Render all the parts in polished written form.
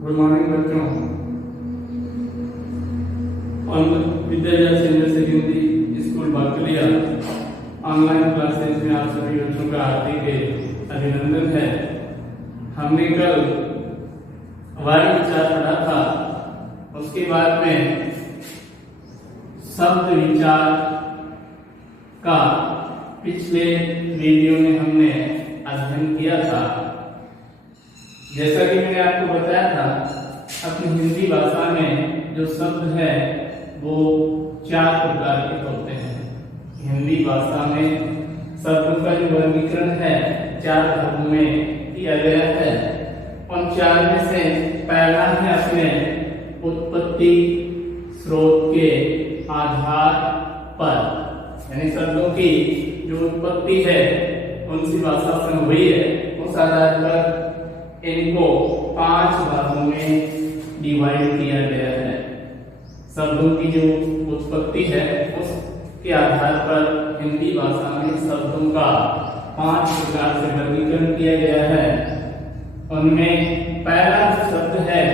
Good morning बच्चों। विद्यालय senior secondary school Bakliya online classes में आप सभी बच्चों का हार्दिक अभिनंदन है। हमने कल वाक्य विचार पढ़ा था, उसके बाद में शब्द विचार का पिछले वीडियो में हमने अध्ययन किया था। जैसा कि मैंने आपको बताया था, अपनी हिंदी भाषा में जो शब्द है वो 4 प्रकार के होते हैं। हिंदी भाषा में शब्दों का जो वर्गीकरण है 4 भागों में किया गया है। उन 4 में से पहला है अपने उत्पत्ति स्रोत के आधार पर, यानी शब्दों की जो उत्पत्ति है उनसी भाषा से हुई है, उस आधार पर इनको 5 भागों में डिवाइड किया गया है। शब्दों की जो उत्पत्ति है उसके आधार पर हिंदी भाषा में शब्दों का 5 प्रकार से वर्गीकरण किया गया है। उनमें पहला जो शब्द है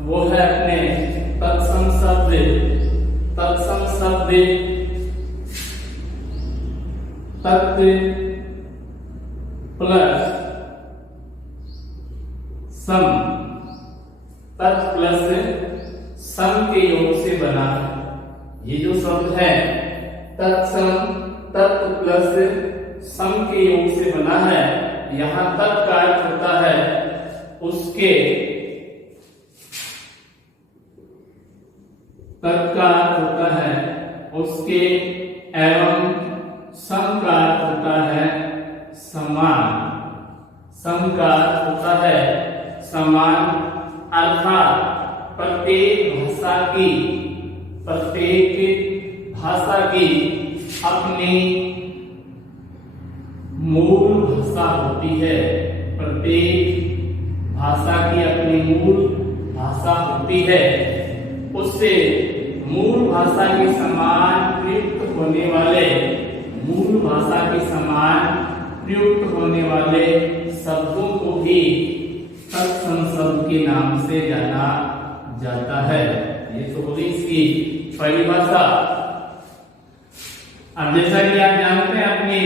वो है अपने तत्सम शब्द। तत्सम शब्द तत् प्लस सम, तत् प्लस सम के योग से बना है। ये जो शब्द है तत्सम, तत् प्लस सम के योग से बना है। यहाँ तत् का अर्थ होता है उसके, तत् का अर्थ होता है उसके, एवं सम का अर्थ होता है समान। सम का अर्थ होता है समान, अर्थात प्रत्येक भाषा की अपनी मूल भाषा होती है। प्रत्येक भाषा की अपनी मूल भाषा होती है। उससे मूल भाषा के समान प्रयुक्त होने वाले, मूल भाषा के समान प्रयुक्त होने वाले शब्दों को भी तत्सम शब्द के नाम से जाना जाता है। ये तो होगी इसकी परिभाषा। अब जैसा कि आप जानते हैं, अपनी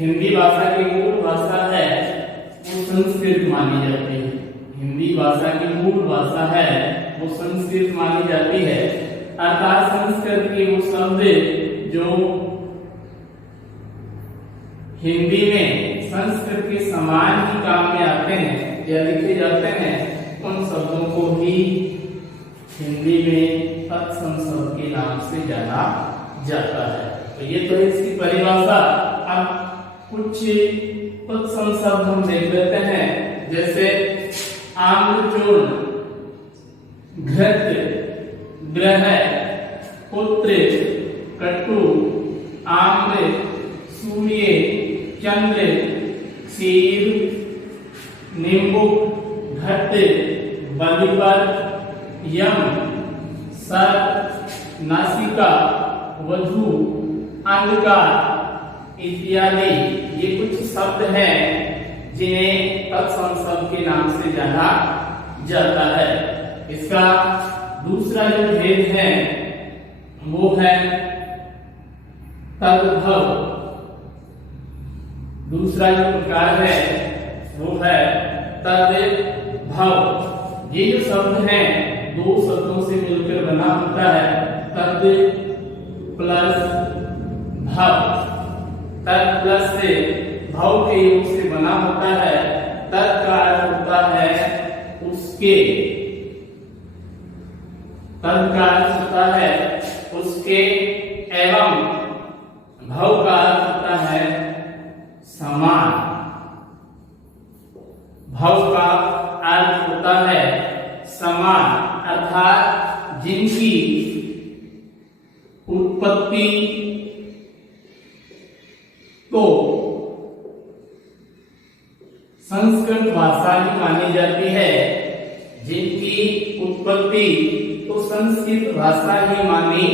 हिंदी भाषा की मूल भाषा है वो संस्कृत मानी जाती है। हिंदी भाषा की मूल भाषा है वो संस्कृत मानी जाती है, अर्थात संस्कृत के वो शब्द जो हिंदी में संस्कृत के समान ही काम में आते हैं या लिखे जाते हैं, उन शब्दों को ही हिंदी में तत्सम शब्द के नाम से जाना जाता है। तो ये तो इसकी परिभाषा। अब कुछ तत्सम शब्द हम देख लेते हैं, जैसे आम्रचूर्ण, घृत, ग्रह, पुत्र, कटु, आम्र, सूर्य, चंद्र, क्षीर, निम्बुक, घट, बलिपत्र, यम, सर्प, नासिका, वधु, अंधकार इत्यादि ये कुछ शब्द हैं जिन्हें तत्सम शब्द के नाम से जाना जाता है। इसका दूसरा जो भेद है वो है तद्भव। दूसरा जो प्रकार है वो है तद्भव। ये जो शब्द है 2 शब्दों से मिलकर बना होता है, तद प्लस भव। तद प्लस से भव के योग से बना होता है। तद का अर्थ होता है उसके, तद का अर्थ होता है उसके, एवं भव का अर्थ होता है समान। भव का अर्थ होता है समान, अर्थात जिनकी उत्पत्ति तो संस्कृत भाषा ही मानी जाती है, जिनकी उत्पत्ति तो संस्कृत भाषा ही मानी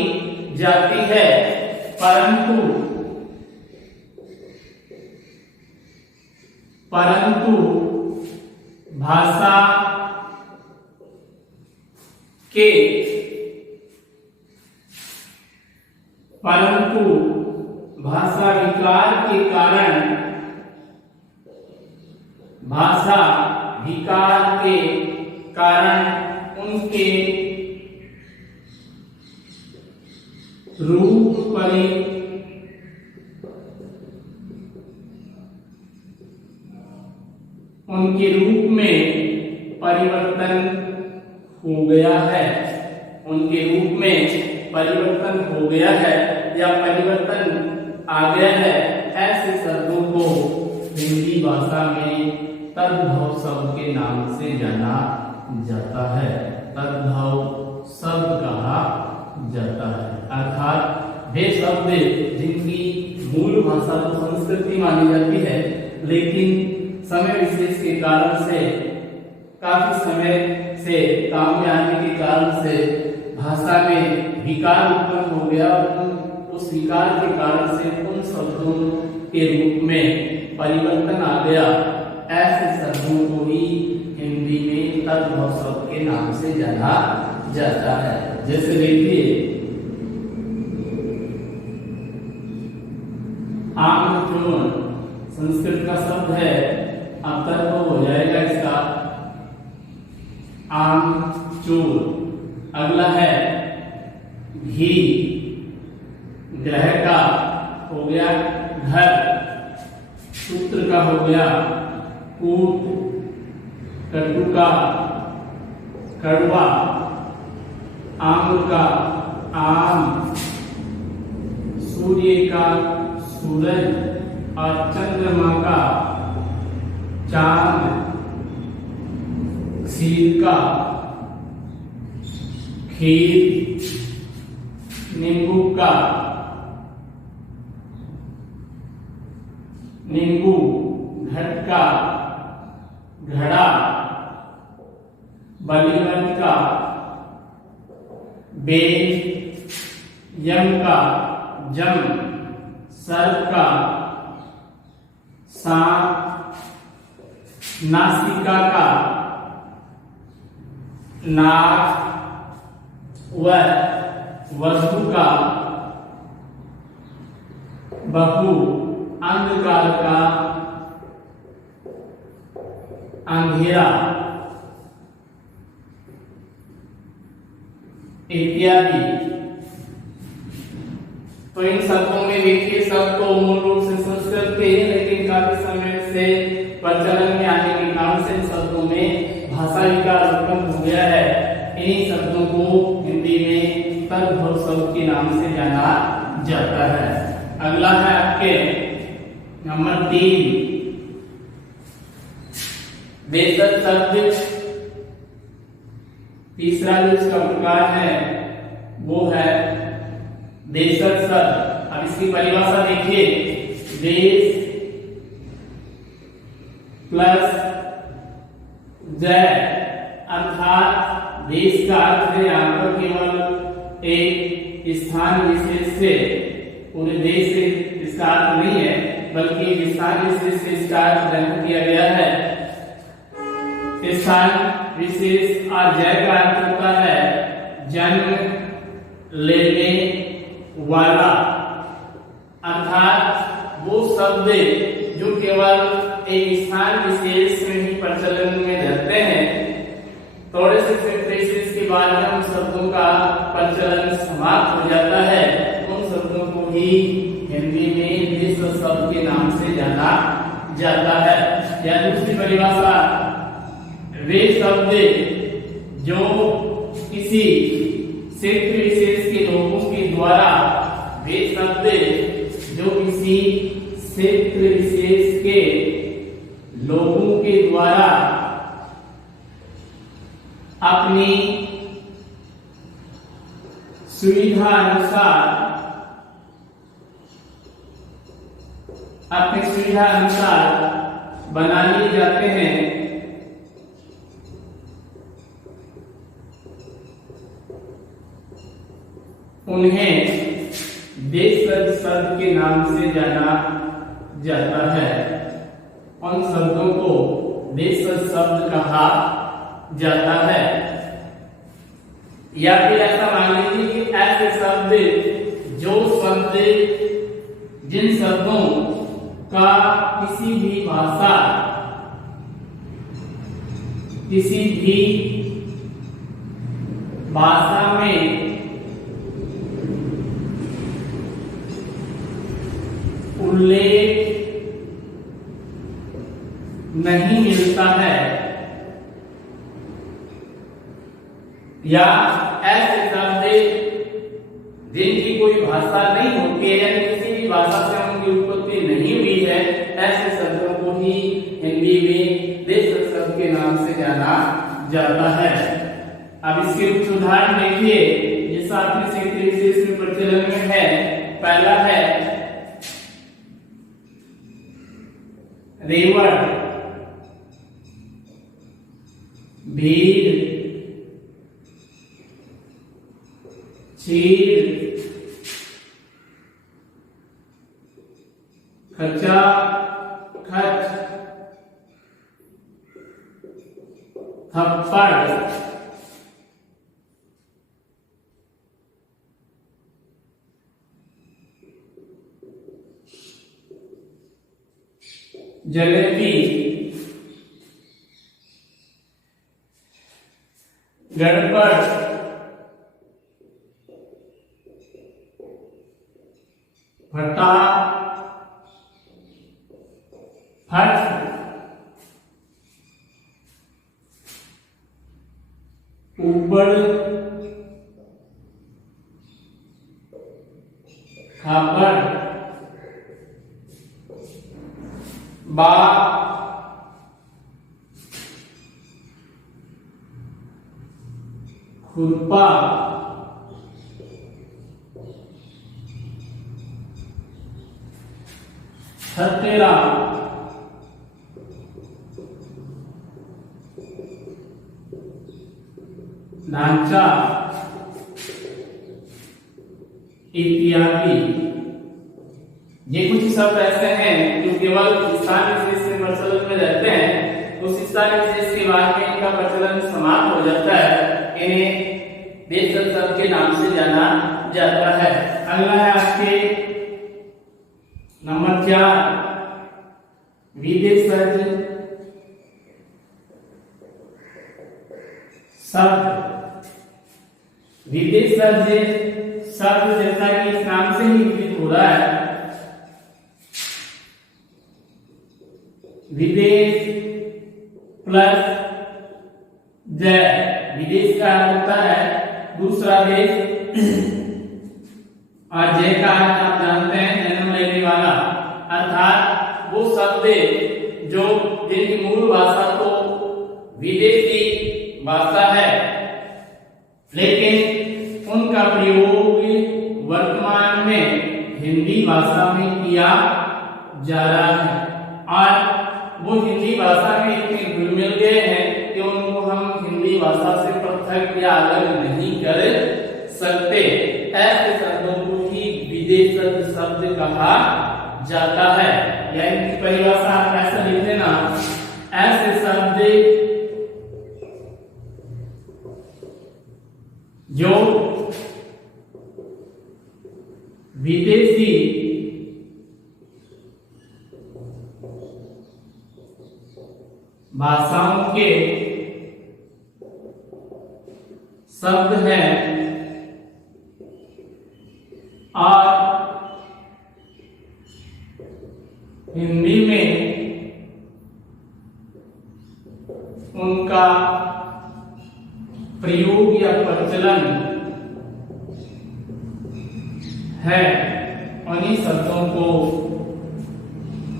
जाती है, परंतु भाषा के, परंतु भाषा विकार के कारण, भाषा विकार के कारण उनके रूप में परिवर्तन हो गया है, उनके रूप में परिवर्तन हो गया है या परिवर्तन आ गया है। ऐसे शब्दों को हिंदी भाषा में तद्भव शब्द के नाम से जाना जाता है, तद्भव शब्द कहा जाता है। अर्थात वे शब्द जिनकी मूल भाषा तो संस्कृति मानी जाती है, लेकिन समय विशेष के कारण से, काफी समय से काम में आने के कारण से भाषा में विकार उत्पन्न हो गया और उस विकार के कारण से उन शब्दों के रूप में परिवर्तन आ गया। ऐसे शब्दों को ही हिंदी में तद्भव शब्द के नाम से जाना जाता है। जैसे देखिए, आमचूर्ण संस्कृत का शब्द है, अब तद्भव हो जाएगा इसका आमचूर। अगला है घी, ग्रह का हो गया घर, सूत्र का हो गया कूट, कटु का कड़वा, आम्र का आम, सूर्य का सूरज और चंद्रमा का चांद, क्षीर का खीर, नींबू का नींबू, घट का घड़ा, बलिवन का बेल, यम का जम, सर्प का सांप, नासिका का नाक, वधु का बहू, अंधकार का अंधेरा इत्यादि। तो इन शब्दों में देखिए, शब्द तो मूल रूप से संस्कृत के हैं, लेकिन काफी समय से प्रचलन में आने के कारण से इन शब्दों में भाषा विकार उत्पन्न हो गया है। इन्हीं शब्दों को हिंदी में तद्भव शब्द के नाम से जाना जाता है। अगला है आपके नंबर 3, देशज शब्द। तीसरा जो इसका प्रकार है वो है देशज शब्द। अब इसकी परिभाषा देखिए, देश प्लस जय, अर्थात देश का अर्थ है यहाँ पर केवल एक स्थान विशेष से, पूरे देश से इसका अर्थ नहीं है, बल्कि स्थान विशेष से इसका अर्थ ग्रहण किया गया है। स्थान विशेष और जय का अर्थ होता है जन्म लेने वाला, अर्थात वो शब्द जो केवल एक स्थान विशेष में ही प्रचलन में रहते हैं, थोड़े से विशेष के बाद में उन शब्दों का प्रचलन समाप्त हो जाता है। उन शब्दों को ही हिंदी में देशज शब्द के नाम से जाना जाता है। या दूसरी परिभाषा, वे शब्द जो किसी क्षेत्र विशेष के लोगों के द्वारा, वे शब्द जो किसी क्षेत्र विशेष के लोगों के द्वारा अपनी सुविधा अनुसार बना लिए जाते हैं, उन्हें देशज शब्द के नाम से जाना जाता है। उन शब्दों को देशज शब्द कहा जाता है। या फिर ऐसा मान लीजिए कि ऐसे शब्द जो शब्द जिन शब्दों का किसी भी भाषा में उल्लेख नहीं मिलता है या ऐसे शब्द जिनकी कोई भाषा नहीं होती है, यानी किसी भी भाषा से उनकी उत्पत्ति नहीं हुई है, ऐसे शब्दों को ही हिंदी में देशज शब्द के नाम से जाना जाता है। अब इसके कुछ उदाहरण देखिए ये सातवीं क्षेत्रीय विशेष में प्रचलन में है। पहला है रेवड़, भीड़, चीर, खचा खच, थप्पड़, जलेबी, गड़बड़, फटा, फट, ऊबड़, खाबड़, बा, खुरपा, छतेरा, ढांचा इत्यादि। ये कुछ शब्द ऐसे हैं जो केवल स्थान विशेष से प्रचलन में रहते हैं, उस स्थान विशेष के बाद में इनका प्रचलन समाप्त हो जाता है, इन्हें देशज शब्द के नाम से जाना जाता है। अगला है आपके नंबर 4 विदेशज शब्द। विदेशज शब्द जैसा कि इस नाम से ही विदित हो रहा है, विदेश प्लस जय। विदेश का अर्थ होता है दूसरा देश और जय का अर्थ आप जानते हैं जन्म लेने वाला, अर्थात वो शब्द जो जिनकी मूल भाषा तो विदेशी भाषा है लेकिन उनका प्रयोग वर्तमान में हिंदी भाषा में किया जा रहा है और वो हिंदी भाषा में इतने घुल मिल गए हैं कि उनको हम हिंदी भाषा से पृथक या अलग नहीं कर सकते। ऐसे शब्दों को ही विदेशज शब्द कहा जाता है। या इनकी परिभाषा आप ऐसा लिख देना, ऐसे शब्द जो विदेशी भाषाओं के शब्द हैं और हिंदी में उनका प्रयोग या प्रचलन है, उन्हीं शब्दों को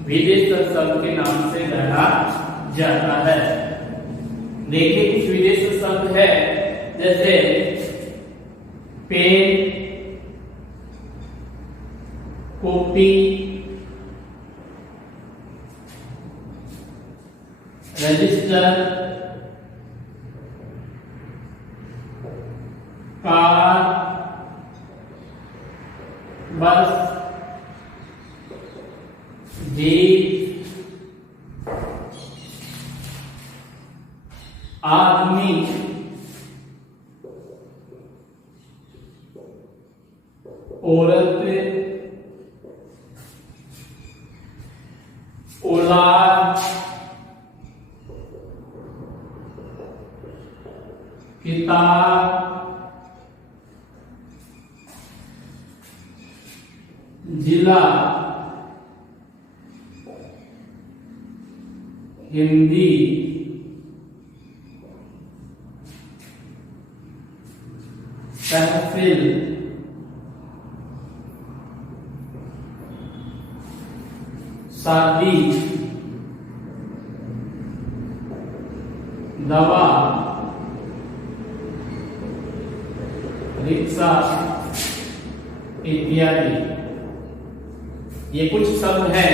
विदेशज शब्द के नाम से जाना जाता है। देखिए कुछ विदेशी शब्द है जैसे पेन, कॉपी, रजिस्टर, कार, बस, जीप, आदमी, औरत, औलाद, किताब, जिला, हिंदी, तहसील, शादी, दवा, रिक्शा इत्यादि। ये कुछ शब्द हैं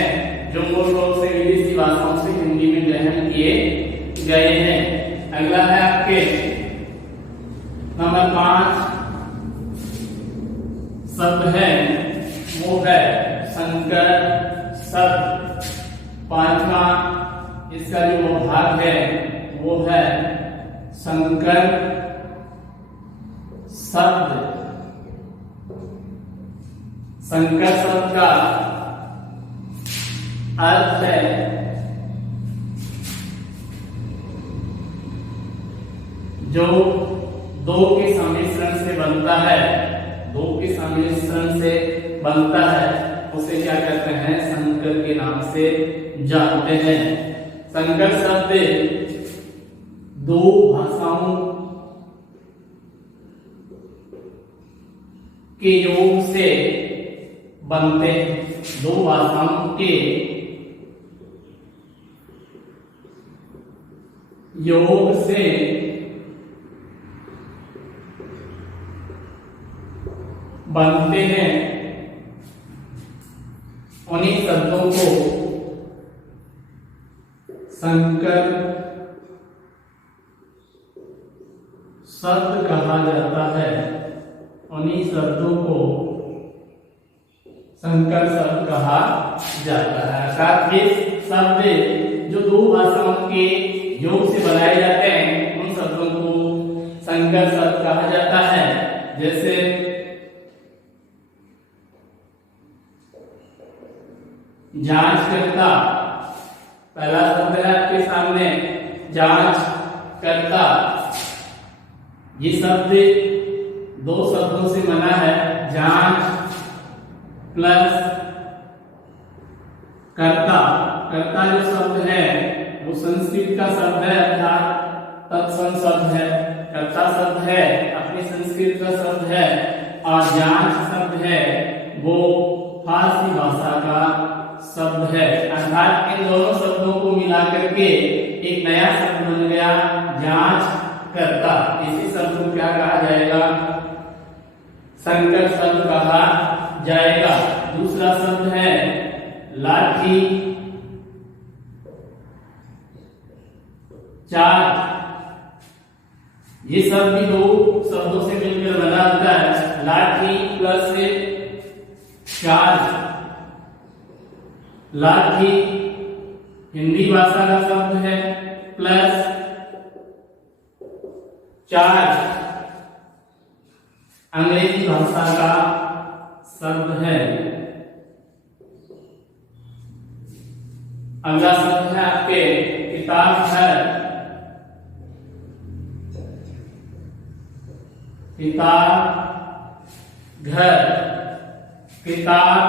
जो मूल रूप से विदेशी भाषाओं से हिंदी में ग्रहण किए गए हैं। अगला है आपके नंबर 5 शब्द है, वो है संकर शब्द। 5वां इसका जो भाग है वो है संकर शब्द। संकर शब्द का अर्थ है जो दो के सम्मिश्रण से बनता है, दो के सम्मिश्रण से बनता है, उसे क्या कहते हैं, संकर के नाम से जानते हैं। संकर शब्द दो भाषाओं के योग से बनते हैं, दो भाषाओं के योग से बनते हैं। उन्हीं शब्दों को संकर शब्द कहा जाता है। उन्हीं शब्दों को संकर शब्द कहा जाता है। अर्थात ये शब्द जो दो भाषाओं के योग से बनाए जाते हैं, उन शब्दों को संकर शब्द कहा जाता है। जैसे जांचकर्ता, पहला शब्द है आपके सामने जांच करता। ये शब्द दो शब्दों से बना है, जांच प्लस कर्ता। कर्ता जो शब्द है वो संस्कृत का शब्द है, अर्थात तत्सम शब्द है। कर्ता शब्द है अपने संस्कृत का शब्द है, और जांच शब्द है वो फारसी भाषा का शब्द है। अर्थात इन दोनों शब्दों को मिलाकर के एक नया शब्द बन गया, जांच करता। इसी शब्द को क्या कहा जाएगा, संकर शब्द कहा जाएगा। दूसरा शब्द है लाठी चार्ज। ये शब्द भी दो शब्दों से मिलकर बना होता है, लाठी प्लस चार्ज। लाठी हिंदी भाषा का शब्द है, प्लस चार्ज अंग्रेजी भाषा का शब्द है। अगला शब्द है आपके किताब घर। किताब घर, किताब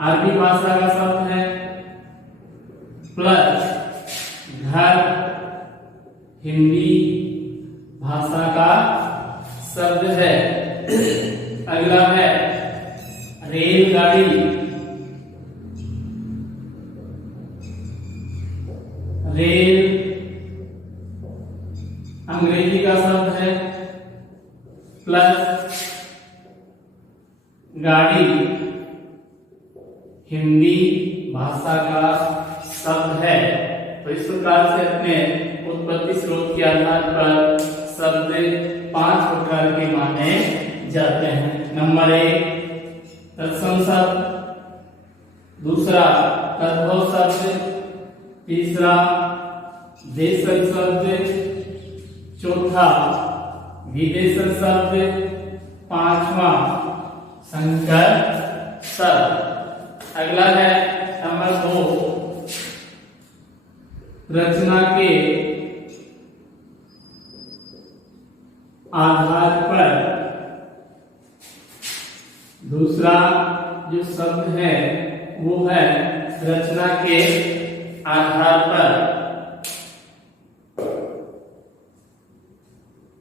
अरबी भाषा का शब्द है, प्लस घर हिंदी भाषा का शब्द है। अगला है रेलगाड़ी। रेल अंग्रेजी का शब्द है, प्लस गाड़ी हिंदी भाषा का शब्द है। तो इस प्रकार से अपने उत्पत्ति स्रोत के आधार पर शब्द 5 प्रकार के माने जाते हैं। नंबर 1 तत्सम शब्द, दूसरा तद्भव शब्द, तीसरा देशज शब्द, चौथा विदेशर शब्द पांचवा संकर शब्द। अगला है नंबर 2 रचना के आधार पर। दूसरा जो शब्द है वो है रचना के आधार पर।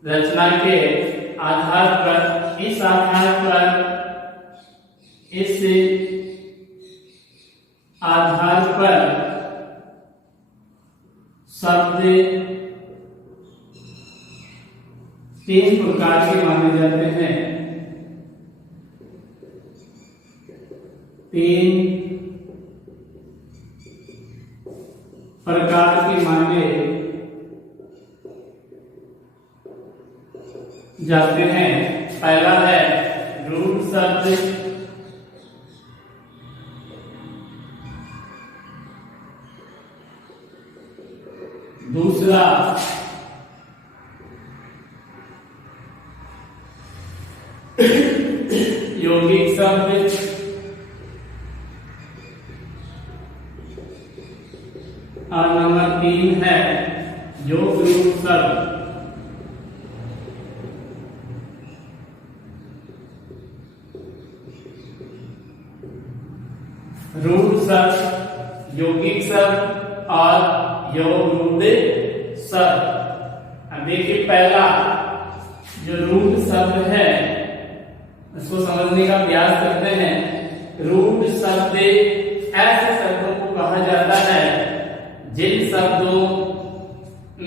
रचना के आधार पर, इस आधार पर, इस आधार पर शब्द 3 प्रकार के माने जाते हैं। 3 प्रकार के माने जाते हैं। पहला है रूढ़ शब्द, दूसरा यौगिक शब्द, और नंबर 3 है योग रूप शब्द। रूढ़ शब्द, यौगिक शब्द और योग रूढ़ शब्द। अब देखिए पहला जो रूढ़ शब्द है इसको समझने का प्रयास करते हैं। रूढ़ शब्द ऐसे शब्दों को कहा जाता है जिन शब्दों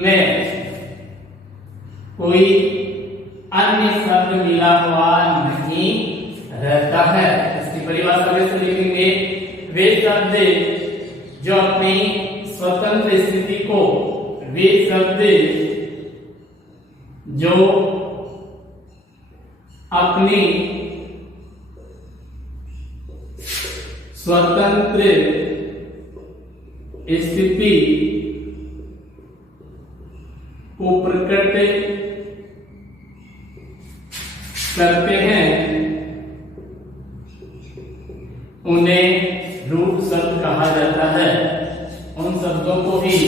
में कोई अन्य शब्द मिला हुआ नहीं रहता है। इसकी परिभाषा में लिखेंगे वे शब्द जो अपनी स्वतंत्र स्थिति को, वे शब्द जो अपनी स्वतंत्र स्थिति को प्रकट करते हैं उन्हें रूढ़ शब्द कहा जाता है। उन शब्दों को ही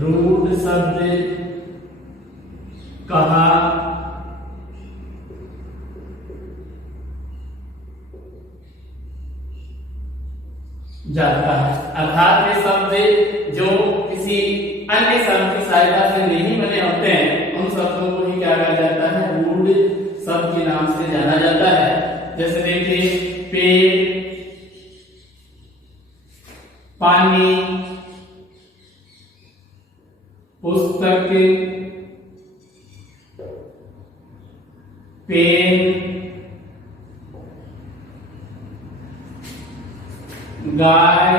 रूढ़ शब्द कहा जाता है। अर्थात वे शब्द जो किसी अन्य शब्द की सहायता से नहीं बने होते हैं उन शब्दों को ही क्या कहा जाता है, रूढ़ शब्द के नाम से जाना जाता है। जैसे देखिए पेड़, पानी, पुस्तक, पेन, गाय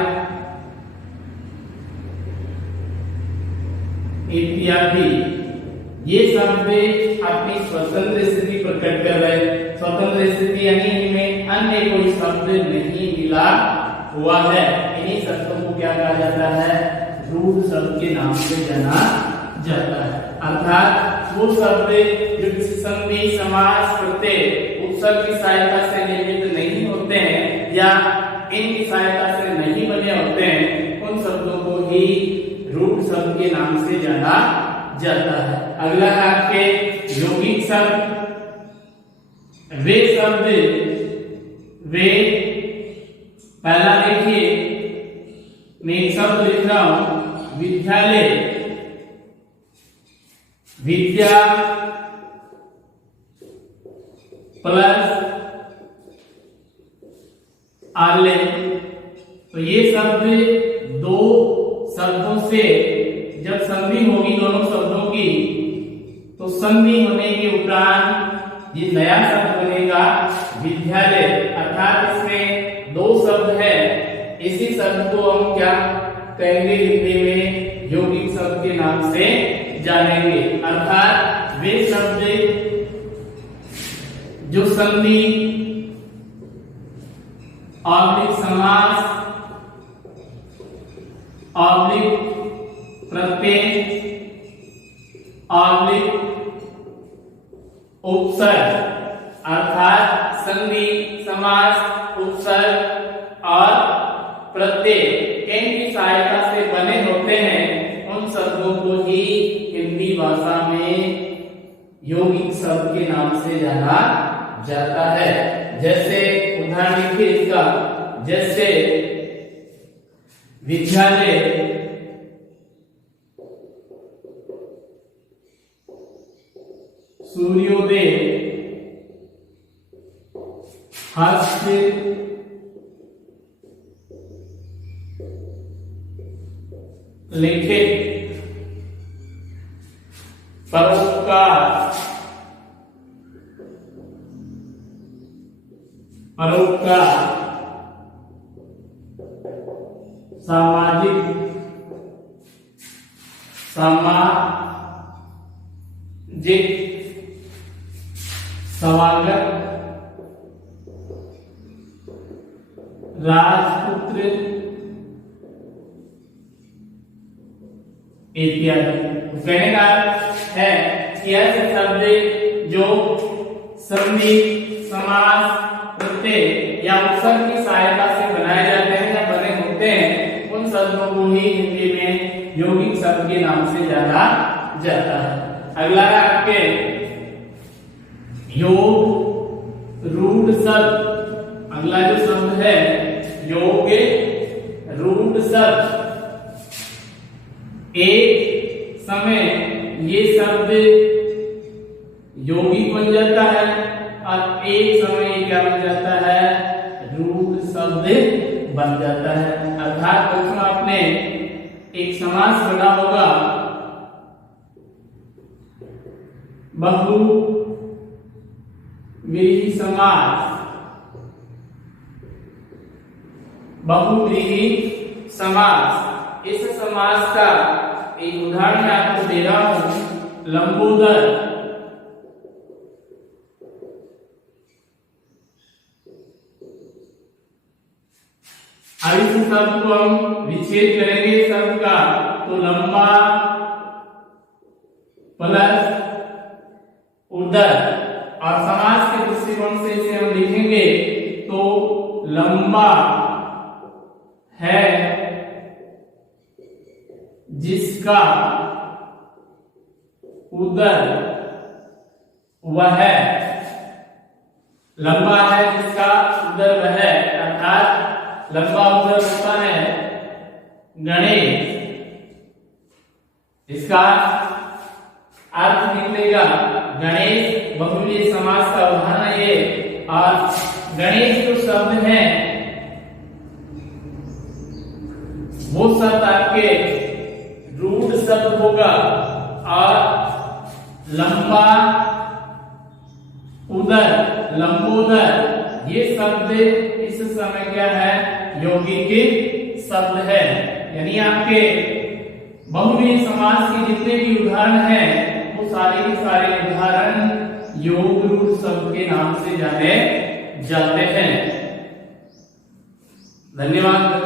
इत्यादि। ये शब्द अपनी स्वतंत्र स्थिति प्रकट कर रहे हैं। स्वतंत्र स्थिति यानी इनमें अन्य कोई शब्द नहीं मिला हुआ है। इन्हीं शब्दों को क्या कहा जाता है, रूढ़ शब्द के नाम से जाना जाता है। अर्थात वो शब्द जो किसी संधि, समास, प्रत्यय, उपसर्ग की सहायता से निर्मित नहीं होते हैं या इनकी सहायता से नहीं बने होते हैं, उन शब्दों को ही रूढ़ शब्द के नाम से जाना जाता है। अगला है आपके यौगिक शब्द। वे शब्द, वे, पहला देखिए मैं एक शब्द लिख रहा हूं, विद्यालय, विद्या प्लस आले। तो ये शब्द दो शब्दों से जब संधि होगी दोनों शब्दों की, तो संधि होने के उपरांत ये नया शब्द बनेगा विद्यालय। अर्थात इसमें दो शब्द है, इसी शब्द को हम क्या कहेंगे, हिंदी में यौगिक शब्द के नाम से जानेंगे। अर्थात वे शब्द जो संधि, ऑब्लिक समास, ऑब्लिक प्रत्यय, ऑब्लिक उपसर्ग अर्थात संधि, समास, उपसर्ग और प्रत्यय इनकी सहायता से बने होते हैं, उन शब्दों को ही हिंदी भाषा में यौगिक शब्द के नाम से जाना जाता है। जैसे उदाहरण लिखिए इसका, जैसे विद्यालय, सूर्योदय, हास्य, लिखित, परोपकार, सामाजिक, स्वागत, राजपुत्र इत्यादि। कहने का है कि ऐसे शब्द जो संधि, समास, प्रत्यय या उपसर्ग की सहायता से बनाए जाते हैं या बने होते हैं, उन शब्दों को ही हिंदी में यौगिक शब्द के नाम से जाना जाता है। अगला है आपके योग रूढ़ शब्द। अगला जो शब्द है योग रूढ़ शब्द। एक समय ये शब्द यौगिक बन जाता है और एक समय ये क्या बन जाता है, रूढ़ शब्द बन जाता है। अर्थात बच्चों आपने एक समास पढ़ा होगा, बहुव्रीहि समास। बहुव्रीहि समास, इस समास का एक उदाहरण मैं आपको दे रहा हूं, लंबोदर। अब इस शब्द को हम विच्छेद करेंगे शब्द का, तो लंबा प्लस उदर, और समास के दृष्टिकोण से इसे हम लिखेंगे तो लंबा है जिसका उदर वह है। लंबा है जिसका उदर वह है, अर्थात लंबा उदर होता है गणेश। इसका अर्थ निकलेगा गणेश। बहुव्रीहि समास का उदाहरण ये, और गणेश जो शब्द है वो शब्द आपके रूढ़ शब्द होगा, और लंबा उदर, लंबोदर, ये शब्द इस समय क्या है, यौगिक शब्द है। यानी आपके बहुव्रीहि समास के जितने भी उदाहरण हैं वो सारे के सारे उदाहरण योग रूढ़ शब्द के नाम से जाने जाते हैं। धन्यवाद।